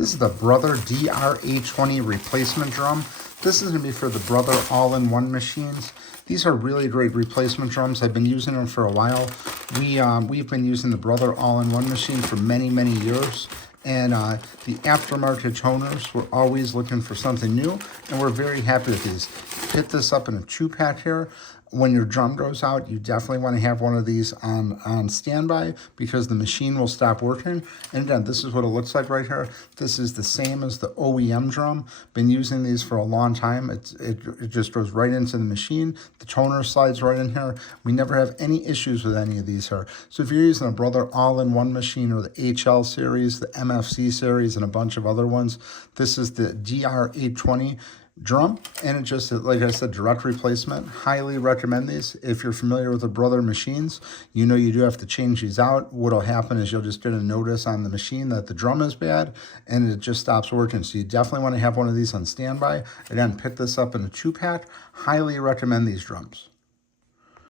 This is the Brother DR820 replacement drum. This is going to be for the Brother all-in-one machines. These are really great replacement drums. I've been using them for a while. We've been using the Brother all-in-one machine for many, many years. And the aftermarket toners, we're always looking for something new, and we're very happy with these. Hit this up in a 2-pack here. When your drum goes out, you definitely want to have one of these on standby because the machine will stop working. And again, this is what it looks like right here. This is the same as the OEM drum. Been using these for a long time. It just goes right into the machine. The toner slides right in here. We never have any issues with any of these here. So if you're using a Brother all-in-one machine or the HL series, the MFC series, and a bunch of other ones, this is the DR820 drum, and it just, like I said, direct replacement. Highly recommend these. If you're familiar with the Brother machines, you know you do have to change these out. What'll happen is you'll just get a notice on the machine that the drum is bad and it just stops working. So you definitely want to have one of these on standby. Again, pick this up in a 2-pack. Highly recommend these drums.